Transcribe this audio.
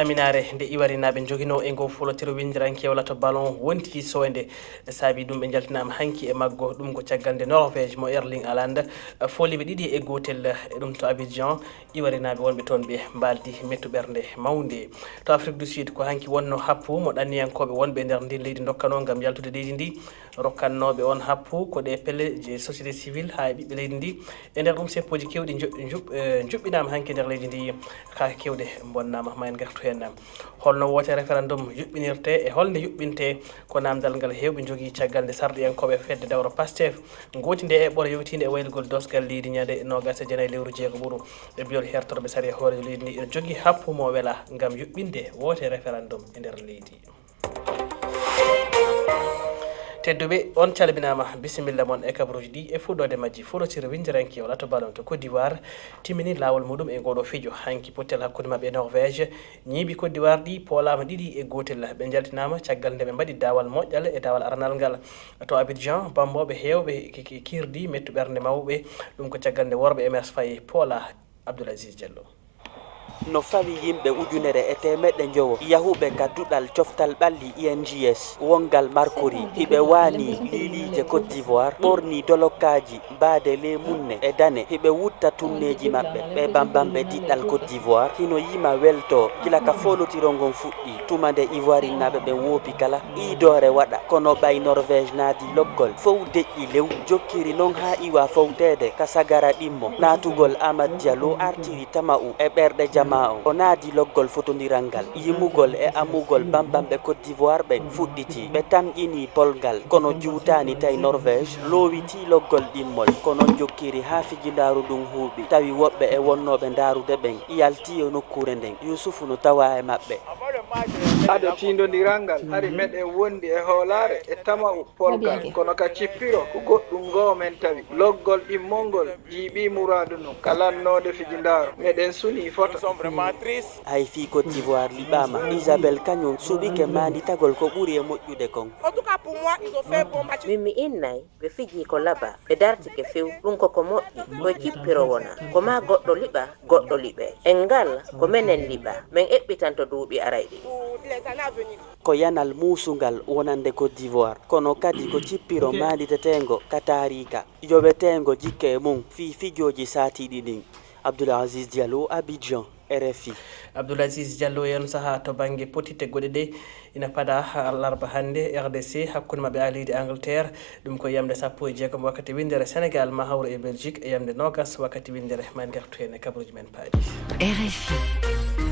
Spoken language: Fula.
aminare nde iwarinaɓe jogino e ngo folotiro windiranke wala to ballon wonti soyde saabi ɗum ɓe jaltinama hanki e maggo ɗum ko caggal nde Norvège mo Erling Haaland foliɓe ɗiɗi e gotel e ɗum to Abidjan iwarinaɓe wonɓe toon ɓe mbaldi mettu ɓerde mawde to Afrique du Sud ko hanki wonno happu mo ɗanniyankoɓe wonɓe nder ndi leydi dokkano gam yaltude leydi ndi rokkannoɓe on happu ko ɗe pelle je société civile ha e ɓiɓɓe leydi ndi e nder ɗum seppoji kewɗi juɓɓinama hanki nder leydi ndi kaake kewɗe bonnama ma en gartu hen holno wote référendum yuɓɓinirte e holnde yuɓɓinte ko namdal ngal hewɓe jogui caggal nde sarɗiyankoɓe fedde dawro Pastef goti nde eɓɓore yewtide e waylugol dosgal leydi ñande nogas e jeenayyi lewru jeegoɓuru e biyol hertorɓe saari hoore leydi ndi ene jogui happu mo weela gam yuɓɓinde wote référendum e nder leydi tedduɓe on calminama bisimilla moon e kabaruji ɗi e fuɗɗode majji forotira windiranke wala to ballon to Côte d'Ivoire timmini lawol muɗum e ngoɗo fijo hanki pottel hakkude mabɓe e Norvège ñiiɓi Côte d'Ivoire ɗi poolama ɗiɗi e gotel ɓe jaltinama caggal nde ɓe mbaɗi dawal moƴƴal e dawal aranal ngal to Abidjan bamboɓe hewɓe kirdi mettu ɓerde mawɓe ɗum ko caggal nde worɓe MS Faye poola Abdoulaziz Diallo no fawi yimɓe ujunere e temeɗɗe jowo yahuɓe gadduɗal coftal ɓalli INGS wongal markori hiɓe wani lilije Côte d'Ivoire ɓorni dolokkaji baade le munne e dane hiɓe wutta tunneji maɓɓe ɓe bambamɓe diɗɗal Côte d'Ivoire hino yima welto gila ka folotirongon fuɗɗi tuma nde ivoirinaɓe ɓe woopi kala iidore waɗa kono ɓay Norvège naadi loggol fow deƴƴi lew jokkiri noon ha iwa fowtede ka sagara ɗimmo natugol Amad Diallo artiri tama'u e ɓerɗe jama o naadi loggol fotodiral ngal yimugol e amugol bambamɓe Côte d'Ivoire ɓe fuɗɗiti ɓe tamƴini polgal kono juutani tawi Norvège loowiti loggol ɗimmol kono jokkiri ha fijindaru ɗum huuɓi tawi woɓɓe e wonnoɓe ndarude ɓen yalti e nokkure nden Yusufu no tawa e maɓɓe ado tindodiral ngal ari meɗe wondi e hoolare e tama'u polgal kono ka cippiro ko goɗɗum goho men tawi loggol ɗimmolngol jiiɓi muradu no kalannode fijindaro meɗen suni photo hay fi Côte d'Ivoire liɓama Isabelle Kagnon suɓike manditagol ko ɓuuri e moƴƴude kon min mi innay ɓe fiji ko laaɓa ɓe dartike few ɗum koko moƴƴi koye cippiro wona ko ma goɗɗo liɓa goɗɗo liɓe en ngal ko menen liɓa min eɓɓitanto duuɓi arayɗi ko yanal musungal wonande Côte d'Ivoire kono kadi ko cippiro manditetengo ka tarika yoɓetengo jikke e mum fi fijoji satiɗi ɗin Abdoulaziz Diallo Abidjan RFI Abdoulaziz Diallo yen saaha to banggue potite goɗe ɗe ina paada larba hannde RDC hakkude mabɓe a leydi Angleterre ɗum ko yamde 16 wakkati windere Sénégal ma hawra e Belgique e yamde nogas wakkati windere ma en gartu hen e kabaruji men paaɗi RFI